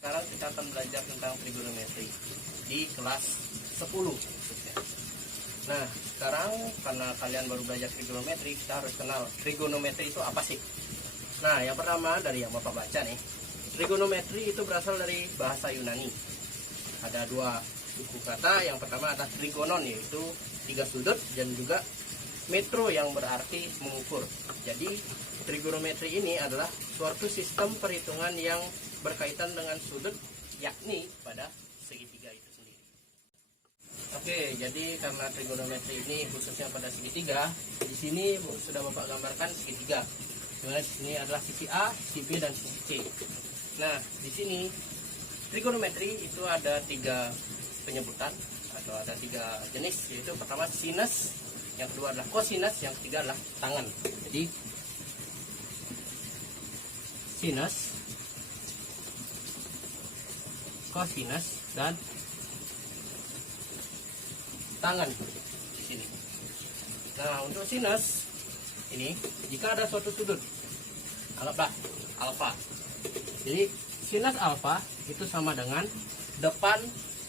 Sekarang kita akan belajar tentang trigonometri di kelas 10 khususnya. Nah, sekarang karena kalian baru belajar trigonometri, kita harus kenal trigonometri itu apa sih. Nah, yang pertama dari yang Bapak baca nih, trigonometri itu berasal dari bahasa Yunani. Ada dua suku kata, yang pertama adalah trigonon, yaitu tiga sudut, dan juga metro yang berarti mengukur. Jadi trigonometri ini adalah suatu sistem perhitungan yang berkaitan dengan sudut, yakni pada segitiga itu sendiri. Oke, jadi karena trigonometri ini khususnya pada segitiga, di sini sudah Bapak gambarkan segitiga. Dimana di sini adalah sisi A, sisi B, dan sisi C. Nah, di sini trigonometri itu ada tiga penyebutan atau ada tiga jenis, yaitu pertama sinus, yang kedua adalah kosinus, yang ketiga adalah tangen. Jadi sinus, kosinus, dan tangen di sini. Nah, untuk sinus ini, jika ada suatu sudut, anggaplah alfa. Jadi sinus alfa itu sama dengan depan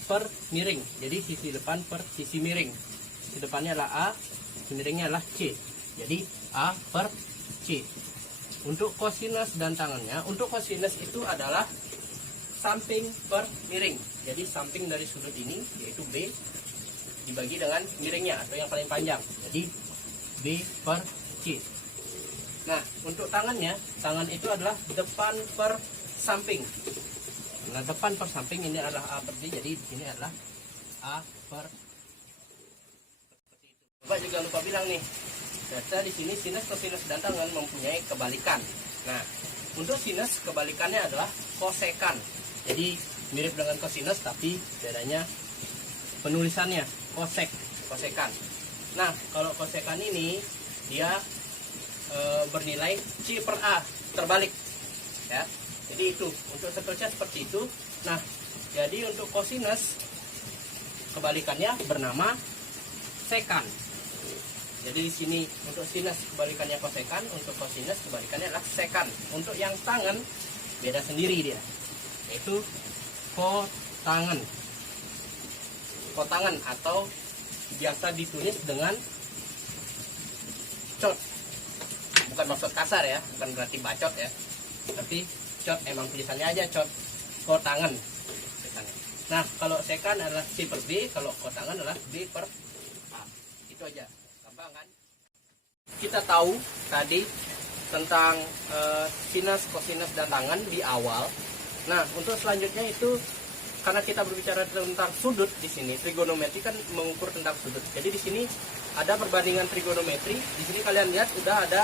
per miring. Jadi sisi depan per sisi miring. Sisi depannya adalah A, sisi miringnya adalah C. Jadi A per C. Untuk kosinus dan tangannya, untuk kosinus itu adalah samping per miring. Jadi samping dari sudut ini, yaitu B, dibagi dengan miringnya atau yang paling panjang. Jadi B per C. Nah, untuk tangannya, tangan itu adalah depan per samping. Nah, depan per samping ini adalah A per C, jadi di sini adalah A per seperti itu. Bapak juga lupa bilang nih, data di sini sinus, kosinus, dan tangen mempunyai kebalikan. Nah, untuk sinus kebalikannya adalah kosekan. Jadi mirip dengan kosinus, tapi bedanya penulisannya kosekan. Nah, kalau kosekan ini dia bernilai C per A terbalik, ya. Jadi itu untuk seterusnya seperti itu. Nah, jadi untuk kosinus kebalikannya bernama sekan. Jadi di sini untuk sinus kebalikannya kosekan, untuk kosinus kebalikannya adalah sekan. Untuk yang tangen beda sendiri dia, yaitu kotangen. Kotangen atau biasa ditulis dengan cot. Bukan maksud kasar ya, bukan berarti bacot ya, tapi cot emang tulisannya aja cot, kotangen tulisannya. Nah, kalau sekan adalah C per B, kalau kotangen adalah B per A. Itu aja, gampang kan? Kita tahu tadi tentang sinus, kosinus, dan tangen di awal. Nah, untuk selanjutnya itu karena kita berbicara tentang sudut di sini, trigonometri kan mengukur tentang sudut. Jadi di sini ada perbandingan trigonometri. Di sini kalian lihat udah ada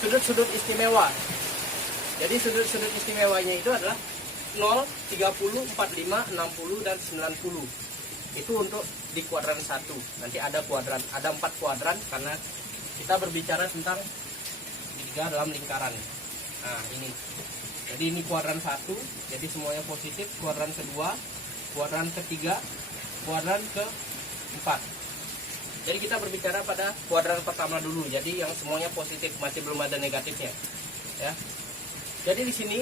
sudut-sudut istimewa. Jadi sudut-sudut istimewanya itu adalah 0, 30, 45, 60, dan 90. Itu untuk di kuadran 1. Nanti ada 4 kuadran karena kita berbicara tentang segitiga dalam lingkaran. Nah, ini. Jadi ini kuadran 1, jadi semuanya positif. Kuadran kedua, kuadran ketiga, kuadran keempat. Jadi kita berbicara pada kuadran pertama dulu. Jadi yang semuanya positif, masih belum ada negatifnya. Ya. Jadi di sini,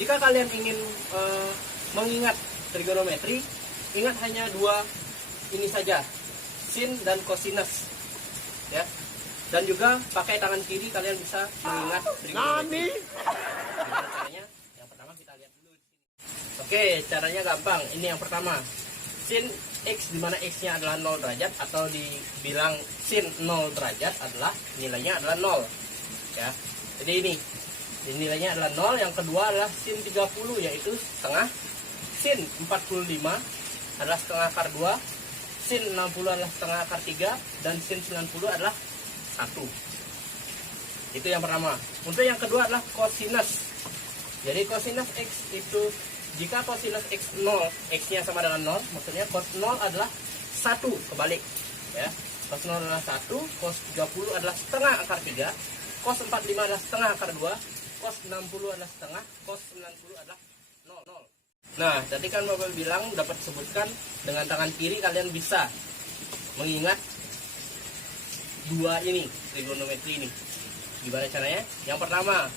jika kalian ingin mengingat trigonometri, ingat hanya dua ini saja, sin dan kosinus. Ya. Dan juga pakai tangan kiri kalian bisa mengingat trigonometri. Gimana caranya? Yang pertama kita lihat dulu. Oke, caranya gampang. Ini yang pertama. Sin X, dimana X-nya adalah 0 derajat, atau dibilang sin 0 derajat adalah nilainya adalah 0. Ya. Jadi ini nilainya adalah 0. Yang kedua adalah sin 30, yaitu setengah. Sin 45 adalah setengah akar 2. Sin 60 adalah setengah akar 3. Dan sin 90 adalah 1. Itu yang pertama. Untuk yang kedua adalah kosinus. Jadi kosinus X itu, jika kosinus X 0, X-nya sama dengan 0, maksudnya cos 0 adalah 1, kebalik. Ya. Cos 0 adalah 1, cos 30 adalah setengah akar 3, cos 45 adalah setengah akar 2, cos 60 adalah setengah, cos 90 adalah 0. Nah, tadi kan Bapak bilang dapat sebutkan dengan tangan kiri kalian bisa mengingat dua ini, trigonometri ini. Gimana caranya? Yang pertama,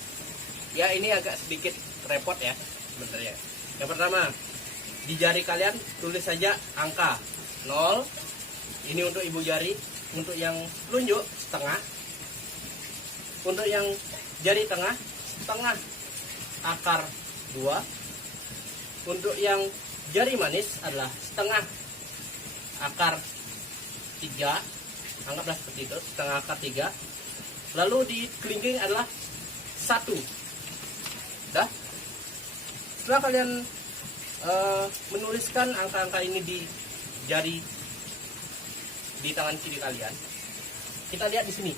ya ini agak sedikit repot ya sebenarnya. Yang pertama, di jari kalian tulis saja angka 0. Ini untuk ibu jari. Untuk yang telunjuk setengah. Untuk yang jari tengah setengah akar 2. Untuk yang jari manis adalah setengah akar 3. Anggaplah seperti itu, setengah akar 3. Lalu di kelingking adalah 1. Dah. Setelah kalian menuliskan angka-angka ini di jari di tangan kiri kalian, kita lihat di sini.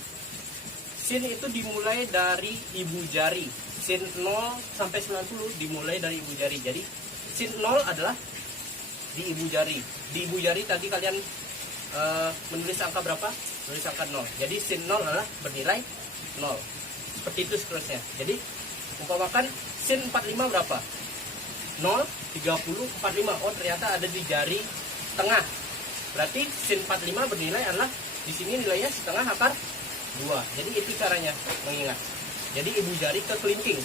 Sin itu dimulai dari ibu jari. Sin 0 sampai 90 dimulai dari ibu jari. Jadi sin 0 adalah di ibu jari. Di ibu jari tadi kalian menulis angka berapa? Menulis angka 0. Jadi sin 0 adalah bernilai 0. Seperti itu seterusnya. Jadi umpamakan sin 45 berapa? 0, 30, 45. Oh, ternyata ada di jari tengah. Berarti sin 45 bernilai adalah di sini nilainya setengah akar 2. Jadi itu caranya mengingat. Jadi ibu jari ke kelingking.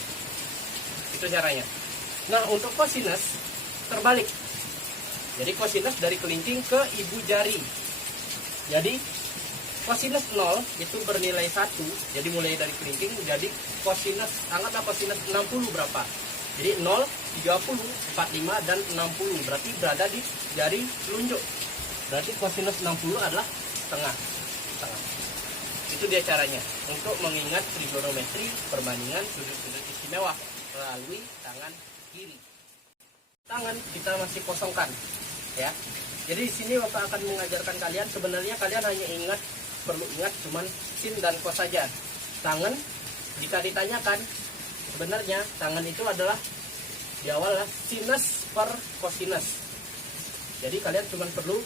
Itu caranya. Nah, untuk kosinus terbalik. Jadi kosinus dari kelingking ke ibu jari. Jadi kosinus 0 itu bernilai 1. Jadi mulai dari kelingking. Jadi kosinus, anggaplah kosinus 60 berapa? Jadi 0, 30, 45, dan 60. Berarti berada di jari telunjuk. Berarti kosinus 60 adalah setengah. Itu dia caranya untuk mengingat trigonometri perbandingan sudut-sudut istimewa melalui tangan kiri. Tangan kita masih kosongkan, ya. Jadi di sini Bapak akan mengajarkan kalian, sebenarnya kalian hanya perlu ingat cuman sin dan kos saja. Tangan jika ditanyakan, sebenarnya tangan itu adalah di awal sinus per kosinus. Jadi kalian cuma perlu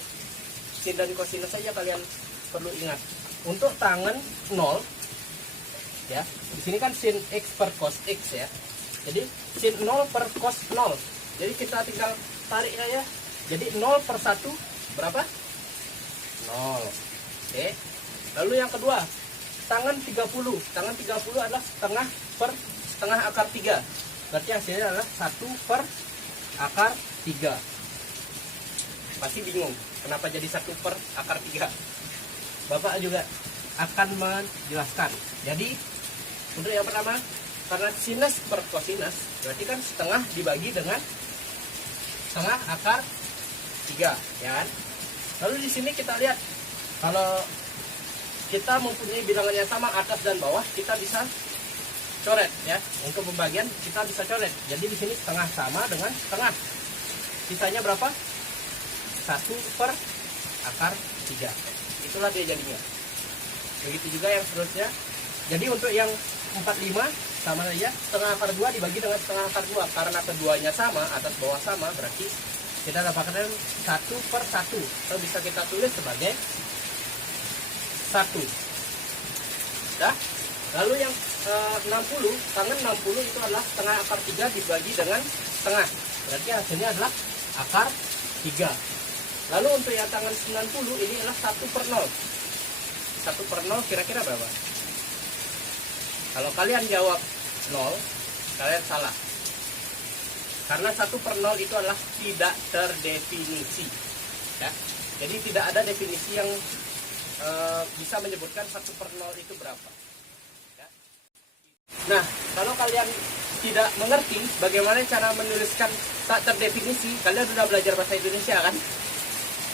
sin dan kosinus saja kalian perlu ingat. Untuk tangan 0, ya, di sini kan sin x per cos x ya. Jadi sin 0 per cos 0. Jadi kita tinggal tarik saja. Jadi 0 per 1 berapa? 0. Oke. Lalu yang kedua, tangan 30. Tangan 30 adalah setengah akar 3. Berarti hasilnya adalah 1 per akar 3. Pasti bingung, kenapa jadi 1 per akar 3? Bapak juga akan menjelaskan. Jadi untuk yang pertama, karena sinus per kosinus, berarti kan setengah dibagi dengan setengah akar 3, ya kan? Lalu di sini kita lihat, kalau kita mempunyai bilangan yang sama atas dan bawah, kita bisa coret ya. Untuk pembagian kita bisa coret. Jadi di sini setengah sama dengan setengah. Sisanya berapa? 1 per akar 3. Itulah dia jadinya. Begitu juga yang seterusnya. Jadi untuk yang 45 sama saja, setengah akar 2 dibagi dengan setengah akar 2. Karena keduanya sama, atas bawah sama, berarti kita dapatkan 1 per 1. Atau bisa kita tulis sebagai 1. Dah? Lalu yang 60, tangan 60 itu adalah setengah akar 3 dibagi dengan setengah. Berarti hasilnya adalah akar 3. Lalu untuk yang tangan 90 ini adalah 1 per 0. 1 per 0 kira-kira berapa? Kalau kalian jawab 0, kalian salah. Karena 1 per 0 itu adalah tidak terdefinisi. Ya. Jadi tidak ada definisi yang bisa menyebutkan 1 per 0 itu berapa. Ya. Nah, kalau kalian tidak mengerti bagaimana cara menuliskan tak terdefinisi, kalian sudah belajar bahasa Indonesia kan?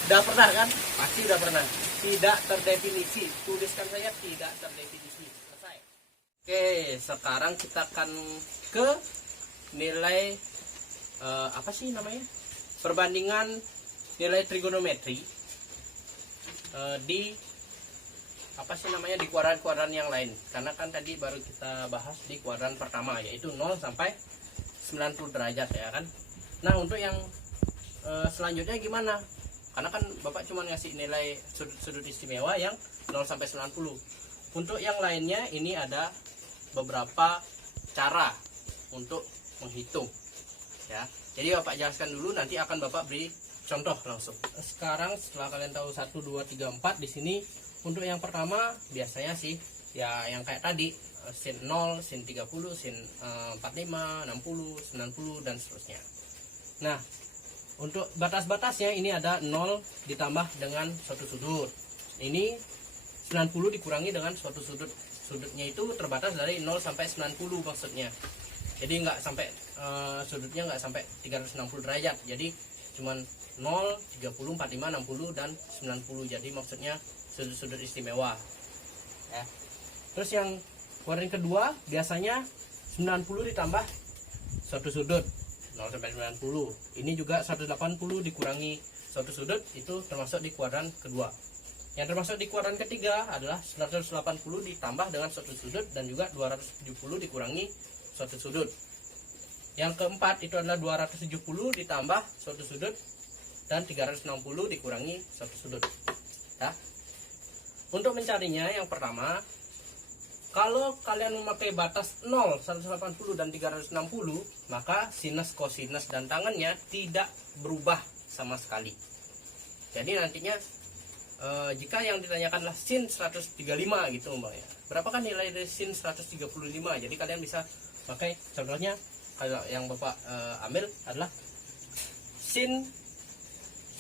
Udah pernah kan? Pasti udah pernah. Tidak terdefinisi. Tuliskan saja tidak terdefinisi. Selesai. Oke, sekarang kita akan ke nilai apa sih namanya? Perbandingan nilai trigonometri di apa sih namanya, di kuadran-kuadran yang lain. Karena kan tadi baru kita bahas di kuadran pertama, yaitu 0 sampai 90 derajat ya kan. Nah, untuk yang selanjutnya gimana? Karena kan Bapak cuma ngasih nilai sudut istimewa yang 0 sampai 90. Untuk yang lainnya ini ada beberapa cara untuk menghitung ya. Jadi Bapak jelaskan dulu, nanti akan Bapak beri contoh langsung. Sekarang setelah kalian tahu 1 2 3 4 di sini, untuk yang pertama biasanya sih ya yang kayak tadi, sin 0, sin 30, sin 45, 60, 90 dan seterusnya. Nah, untuk batas-batasnya ini ada 0 ditambah dengan suatu sudut. Ini 90 dikurangi dengan suatu sudut. Sudutnya itu terbatas dari 0 sampai 90 maksudnya. Jadi nggak sampai sudutnya nggak sampai 360 derajat. Jadi cuman 0, 30, 45, 60 dan 90. Jadi maksudnya sudut-sudut istimewa. Ya. Terus yang kuadran kedua biasanya 90 ditambah suatu sudut 0 sampai 90. Ini juga 180 dikurangi suatu sudut, itu termasuk di kuadran kedua. Yang termasuk di kuadran ketiga adalah 180 ditambah dengan suatu sudut dan juga 270 dikurangi suatu sudut. Yang keempat itu adalah 270 ditambah suatu sudut dan 360 dikurangi suatu sudut. Ya. Untuk mencarinya yang pertama, kalau kalian memakai batas 0, 180 dan 360, maka sinus, kosinus dan tangennya tidak berubah sama sekali. Jadi nantinya jika yang ditanyakanlah sin 135 gitu umpamanya, berapakah nilai dari sin 135? Jadi kalian bisa pakai, contohnya kalau yang Bapak ambil adalah sin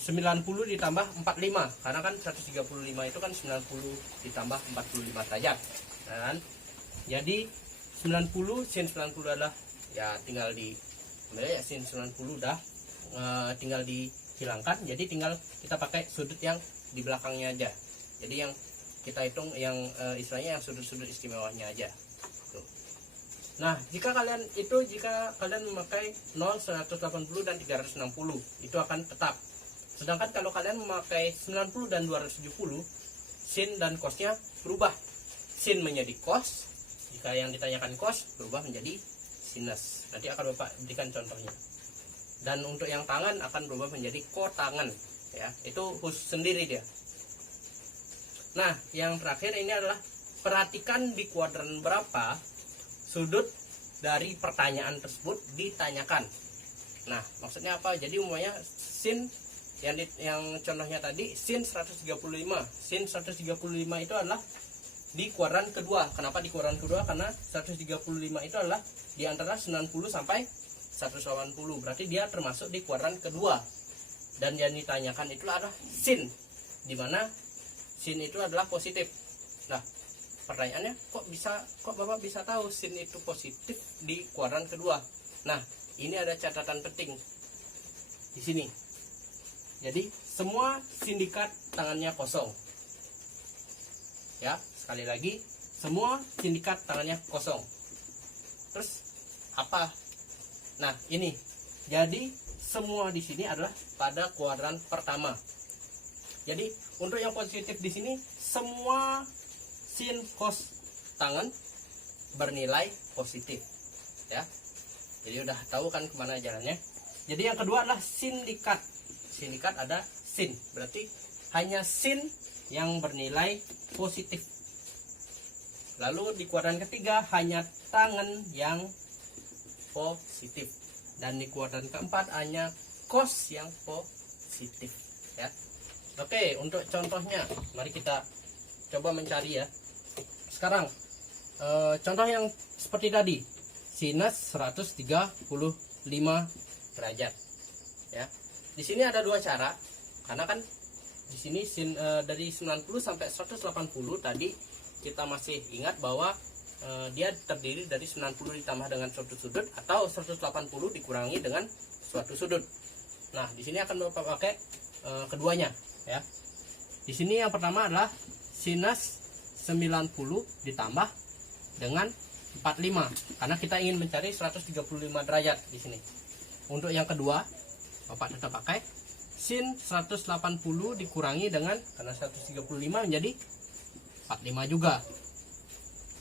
90 ditambah 45, karena kan 135 itu kan 90 ditambah 45 derajat. Dan jadi 90 sin 90 adalah ya tinggal di ya sin 90 udah tinggal dihilangkan, jadi tinggal kita pakai sudut yang di belakangnya aja. Jadi yang kita hitung yang istilahnya yang sudut-sudut istimewanya aja. Tuh. Nah, jika kalian memakai 0, 180 dan 360 itu akan tetap. Sedangkan kalau kalian memakai 90 dan 270, sin dan cosnya berubah. Sin menjadi cos, jika yang ditanyakan cos berubah menjadi sinus. Nanti akan Bapak berikan contohnya. Dan untuk yang tangan akan berubah menjadi kotangan, ya. Itu khusus sendiri dia. Nah, yang terakhir ini adalah perhatikan di kuadran berapa sudut dari pertanyaan tersebut ditanyakan. Nah, maksudnya apa? Jadi umumnya sin yang contohnya tadi sin 135. Sin 135 itu adalah di kuadran kedua. Kenapa di kuadran kedua? Karena 135 itu adalah di antara 90 sampai 180. Berarti dia termasuk di kuadran kedua. Dan yang ditanyakan itu adalah sin, di mana sin itu adalah positif. Nah, pertanyaannya kok Bapak bisa tahu sin itu positif di kuadran kedua? Nah, ini ada catatan penting di sini. Jadi semua sindikat tangannya kosong. Ya, sekali lagi, semua sindikat tangannya kosong. Terus apa? Nah, ini. Jadi semua di sini adalah pada kuadran pertama. Jadi untuk yang positif di sini semua sin cos tangan bernilai positif. Ya. Jadi udah tahu kan kemana jalannya. Jadi yang kedua adalah sindikat. Sindikat ada sin, berarti hanya sin yang bernilai positif. Lalu di kuadran ketiga hanya tangan yang positif, dan di kuadran keempat hanya cos yang positif, ya. Oke, untuk contohnya mari kita coba mencari ya. Sekarang contoh yang seperti tadi, sinus 135 derajat, ya. Di sini ada dua cara, karena kan di sini dari 90 sampai 180 tadi kita masih ingat bahwa dia terdiri dari 90 ditambah dengan suatu sudut atau 180 dikurangi dengan suatu sudut. Nah, di sini akan Bapak pakai keduanya, ya. Di sini yang pertama adalah sinus 90 ditambah dengan 45, karena kita ingin mencari 135 derajat di sini. Untuk yang kedua, Bapak tetap pakai sin 180 dikurangi dengan, karena 135 menjadi 45 juga.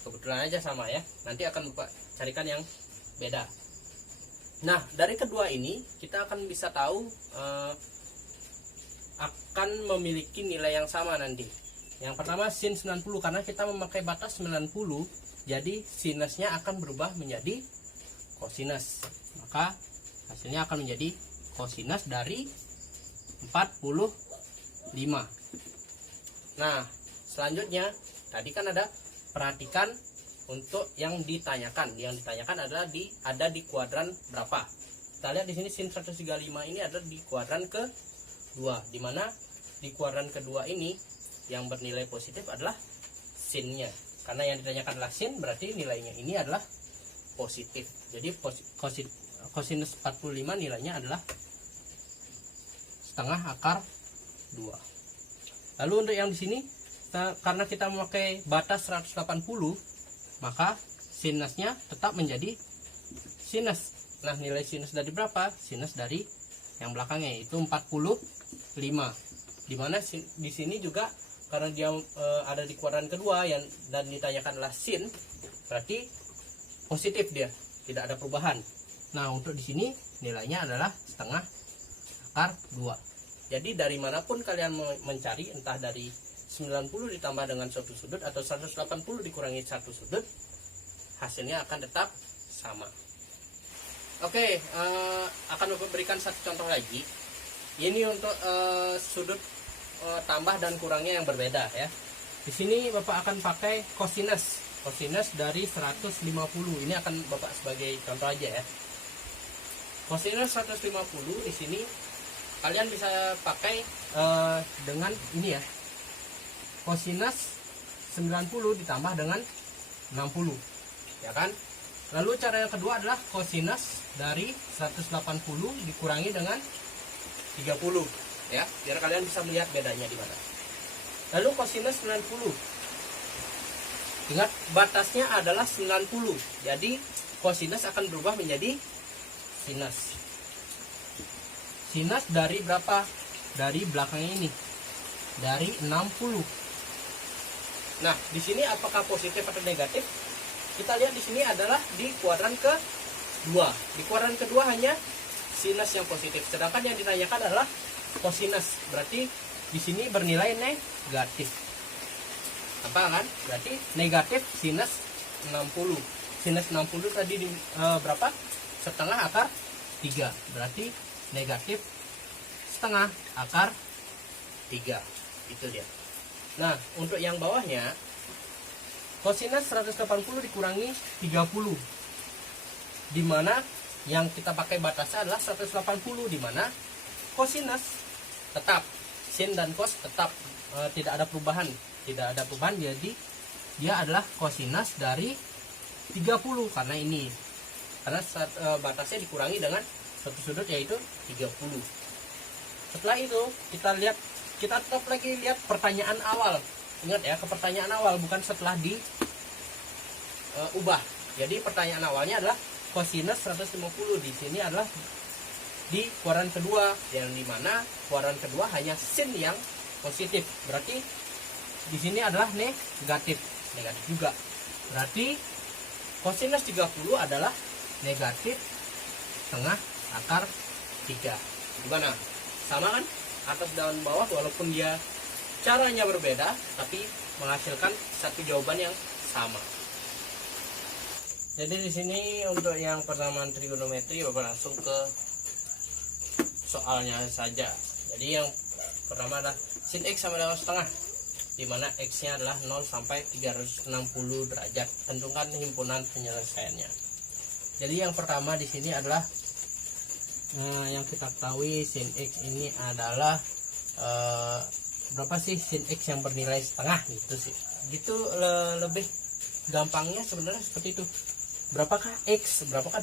Kebetulan aja sama ya. Nanti akan Bapak carikan yang beda. Nah, dari kedua ini kita akan bisa tahu akan memiliki nilai yang sama nanti. Yang pertama sin 90, karena kita memakai batas 90, jadi sinusnya akan berubah menjadi kosinus. Maka hasilnya akan menjadi kosinus dari 45. Nah, selanjutnya tadi kan ada perhatikan untuk yang ditanyakan adalah ada di kuadran berapa. Kita lihat di sini sin 135 ini ada di kuadran kedua, dimana di kuadran kedua ini yang bernilai positif adalah sinnya. Karena yang ditanyakan adalah sin, berarti nilainya ini adalah positif. Jadi kosinus 45 nilainya adalah setengah akar 2. Lalu untuk yang di sini, karena kita memakai batas 180, maka sinusnya tetap menjadi sinus. Nah, nilai sinus dari berapa? Sinus dari yang belakangnya, yaitu 45. Dimana di sini juga karena dia ada di kuadran kedua dan ditanyakan adalah sin, berarti positif dia, tidak ada perubahan. Nah, untuk di sini nilainya adalah setengah akar 2. Jadi dari manapun kalian mencari, entah dari 90 ditambah dengan satu sudut atau 180 dikurangi satu sudut, hasilnya akan tetap sama. Oke, akan berikan satu contoh lagi. Ini untuk sudut tambah dan kurangnya yang berbeda ya. Di sini Bapak akan pakai kosinus dari 150. Ini akan Bapak sebagai contoh aja ya. Kosinus 150 di sini kalian bisa pakai dengan ini ya. Kosinus 90 ditambah dengan 60, ya kan? Lalu cara yang kedua adalah kosinus dari 180 dikurangi dengan 30, ya, biar kalian bisa melihat bedanya di mana. Lalu kosinus 90, ingat batasnya adalah 90, jadi kosinus akan berubah menjadi sinus. Sinus dari berapa? Dari belakangnya ini, dari 60. Nah, di sini apakah positif atau negatif? Kita lihat di sini adalah di kuadran kedua. Di kuadran kedua hanya sinus yang positif, sedangkan yang ditanyakan adalah kosinus. Berarti di sini bernilai negatif. Apa kan? Berarti negatif sinus 60. Sinus 60 tadi berapa? Setengah akar 3. Berarti negatif setengah akar 3. Itu dia. Nah, untuk yang bawahnya, kosinus 180 dikurangi 30, dimana yang kita pakai batasnya adalah 180, dimana kosinus tetap, sin dan cos tetap, tidak ada perubahan, jadi dia adalah kosinus dari 30 karena batasnya dikurangi dengan satu sudut yaitu 30. Setelah itu kita tetap lagi lihat pertanyaan awal. Ingat ya, ke pertanyaan awal, bukan setelah diubah. Jadi pertanyaan awalnya adalah kosinus 150. Di sini adalah di kuadran kedua, yang dimana kuadran kedua hanya sin yang positif. Berarti di sini adalah negatif juga. Berarti kosinus 30 adalah negatif setengah akar 3. Gimana? Sama kan? Atas dan bawah, walaupun dia caranya berbeda, tapi menghasilkan satu jawaban yang sama. Jadi di sini untuk yang persamaan trigonometri, Bapak langsung ke soalnya saja. Jadi yang pertama adalah sin x sama dengan setengah, dimana x-nya adalah 0 sampai 360 derajat. Tentukan himpunan penyelesaiannya. Jadi yang pertama di sini adalah yang kita ketahui sin x ini adalah berapa sih sin x yang bernilai setengah gitu sih. Gitu lebih gampangnya sebenarnya seperti itu. Berapakah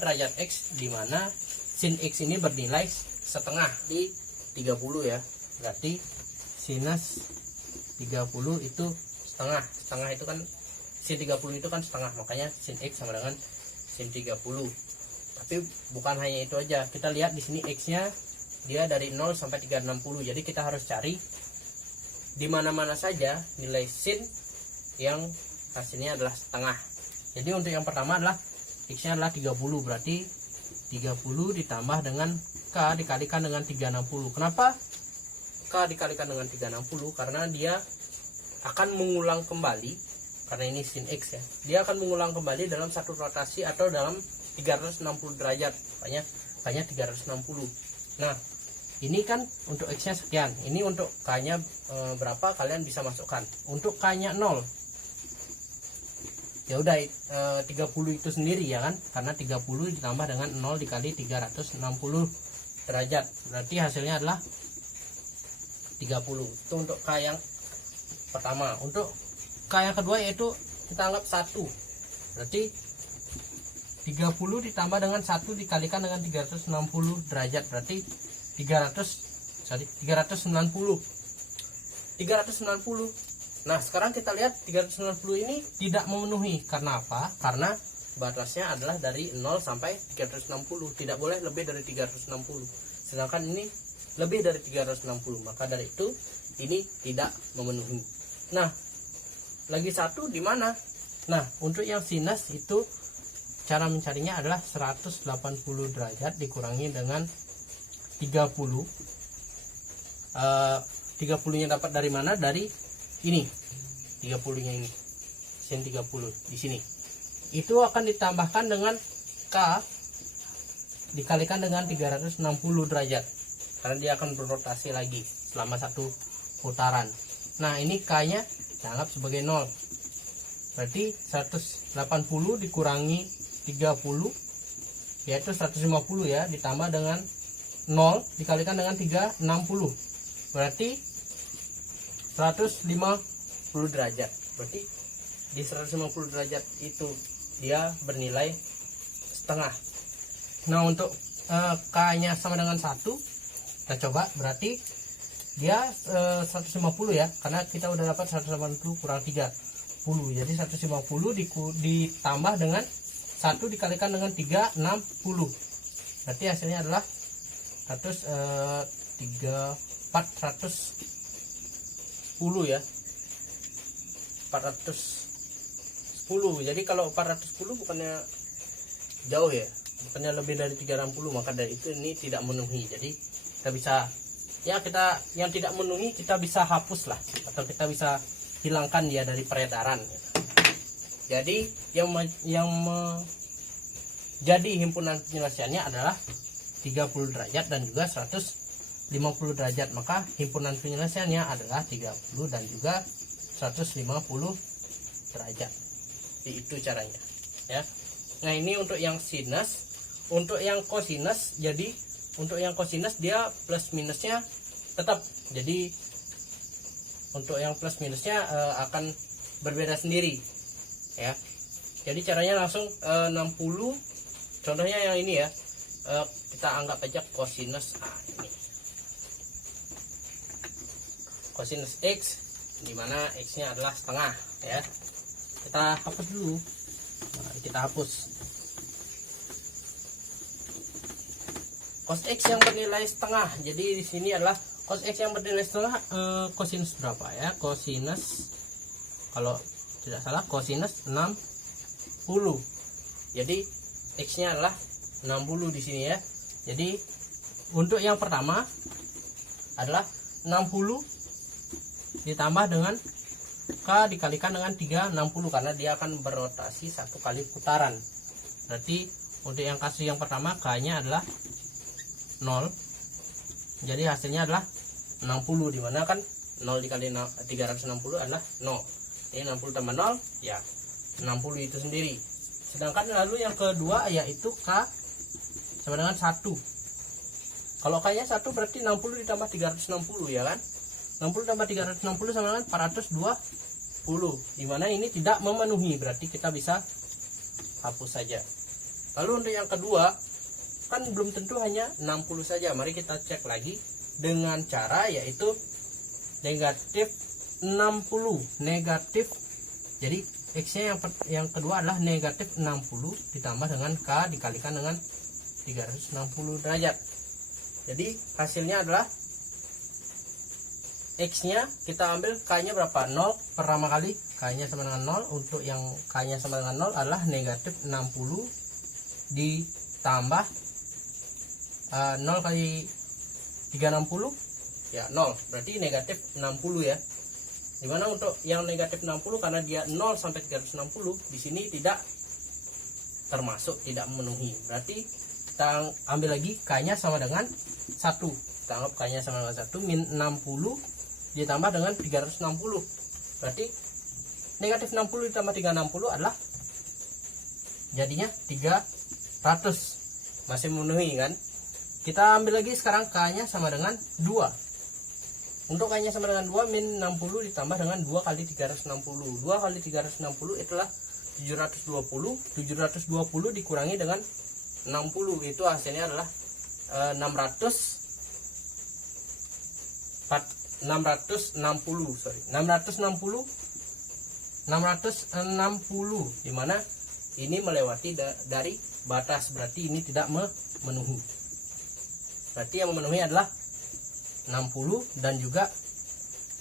derajat x, di mana sin x ini bernilai setengah di 30 ya. Berarti sinus 30 itu setengah. Setengah itu kan sin 30 itu kan setengah, makanya sin x sama dengan sin 30. Tapi bukan hanya itu aja. Kita lihat di sini x-nya dia dari 0 sampai 360. Jadi kita harus cari di mana-mana saja nilai sin yang hasilnya adalah setengah. Jadi untuk yang pertama adalah x-nya adalah 30. Berarti 30 ditambah dengan k dikalikan dengan 360. Kenapa k dikalikan dengan 360? Karena dia akan mengulang kembali, karena ini sin x ya. Dia akan mengulang kembali dalam satu rotasi atau dalam 360 derajat, makanya 360. Nah, ini kan untuk x-nya sekian, ini untuk k-nya berapa kalian bisa masukkan. Untuk k-nya 0, ya udah 30 itu sendiri ya kan, karena 30 ditambah dengan 0 dikali 360 derajat, berarti hasilnya adalah 30. Itu untuk K yang pertama. Untuk K yang kedua yaitu kita anggap 1, berarti 30 ditambah dengan 1 dikalikan dengan 360 derajat, berarti 390. Nah sekarang kita lihat 390 ini tidak memenuhi. Karena apa? Karena batasnya adalah dari 0 sampai 360, tidak boleh lebih dari 360, sedangkan ini lebih dari 360, maka dari itu ini tidak memenuhi. Nah lagi satu di mana? Nah untuk yang sinus itu cara mencarinya adalah 180 derajat dikurangi dengan 30. 30 nya dapat dari mana? Dari ini 30 nya ini, sin 30 di sini. Itu akan ditambahkan dengan K dikalikan dengan 360 derajat, karena dia akan berotasi lagi selama satu putaran. Nah ini K nya dianggap sebagai 0, berarti 180 dikurangi 30 yaitu 150 ya, ditambah dengan 0 dikalikan dengan 360, berarti 150 derajat. Berarti di 150 derajat itu dia bernilai setengah. Nah untuk K nya sama dengan 1, kita coba, berarti dia 150 ya, karena kita udah dapat 180 kurang 30, jadi 150 ditambah dengan 1 dikalikan dengan 360, berarti hasilnya adalah 410 ya, 410. Jadi kalau 410 bukannya jauh ya, bukannya lebih dari 360, maka dari itu ini tidak memenuhi. Jadi kita bisa ya, kita yang tidak memenuhi kita bisa hapus lah, atau kita bisa hilangkan dia dari peredaran. Jadi jadi himpunan penyelesaiannya adalah 30 derajat dan juga 150 derajat, maka himpunan penyelesaiannya adalah 30 dan juga 150 derajat. Itu caranya ya. Nah ini untuk yang sinus. Untuk yang kosinus, jadi untuk yang kosinus dia plus minusnya tetap, jadi untuk yang plus minusnya akan berbeda sendiri ya. Jadi caranya langsung 60, contohnya yang ini ya, kita anggap aja kosinus ini kosinus X, dimana X nya adalah setengah ya. Kita hapus dulu. Nah, kita hapus cos X yang bernilai setengah. Jadi di sini adalah cos X yang bernilai setengah, kosinus berapa ya? Kosinus, kalau tidak salah kosinus 60. Jadi X nya adalah 60 di sini ya. Jadi untuk yang pertama adalah 60 ditambah dengan K dikalikan dengan 360, karena dia akan berotasi satu kali putaran. Berarti untuk yang kasus yang pertama K nya adalah 0, jadi hasilnya adalah 60, dimana kan 0 dikali 360 adalah 0. Ini 60 tambah 0 ya 60 itu sendiri. Sedangkan lalu yang kedua yaitu K sama dengan 1. Kalau K nya 1 berarti 60 ditambah 360 ya kan, 60 tambah 360 sama dengan 420, dimana ini tidak memenuhi, berarti kita bisa hapus saja. Lalu untuk yang kedua kan belum tentu hanya 60 saja, mari kita cek lagi dengan cara yaitu negatif 60 negatif. Jadi X nya yang kedua adalah negatif 60 ditambah dengan K dikalikan dengan 360 derajat. Jadi hasilnya adalah X nya kita ambil, K nya berapa? 0 pertama kali, K nya sama dengan 0. Untuk yang K nya sama dengan 0 adalah negatif 60 ditambah 0 kali 360 ya 0, berarti negatif 60 ya. Dimana untuk yang negatif 60 karena dia 0 sampai 360 di sini tidak termasuk, tidak memenuhi, berarti kita ambil lagi K nya sama dengan 1. Kita anggap K nya sama dengan 1 min 60 ditambah dengan 360, berarti negatif 60 ditambah 360 adalah jadinya 300, masih memenuhi kan. Kita ambil lagi sekarang K-nya sama dengan 2. Untuk K-nya sama dengan 2, min 60 ditambah dengan 2 kali 360. 2 kali 360 itulah 720. 720 dikurangi dengan 60, itu hasilnya adalah 660, dimana ini melewati dari batas, berarti ini tidak memenuhi. Berarti yang memenuhi adalah 60 dan juga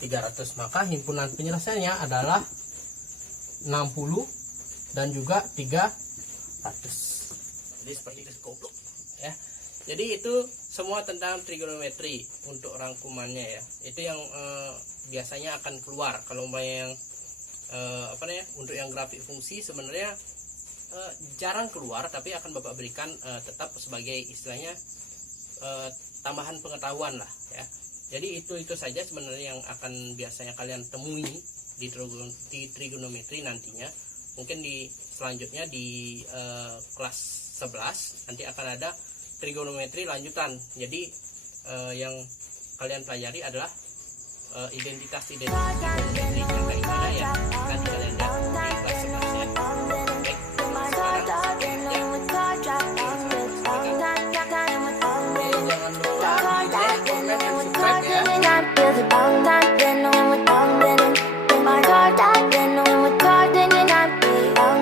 300. Maka himpunan penyelesaiannya adalah 60 dan juga 300. Jadi seperti itu ya. Jadi itu semua tentang trigonometri untuk rangkumannya ya. Itu yang biasanya akan keluar kalau yang untuk yang grafik fungsi sebenarnya jarang keluar, tapi akan Bapak berikan tetap sebagai istilahnya tambahan pengetahuan lah ya. Jadi itu saja sebenarnya yang akan biasanya kalian temui di trigonometri nantinya. Mungkin di selanjutnya di kelas 11 nanti akan ada trigonometri lanjutan. Jadi yang kalian pelajari adalah identitas trigonometri yang kayak gimana ya. Nanti kalian lihat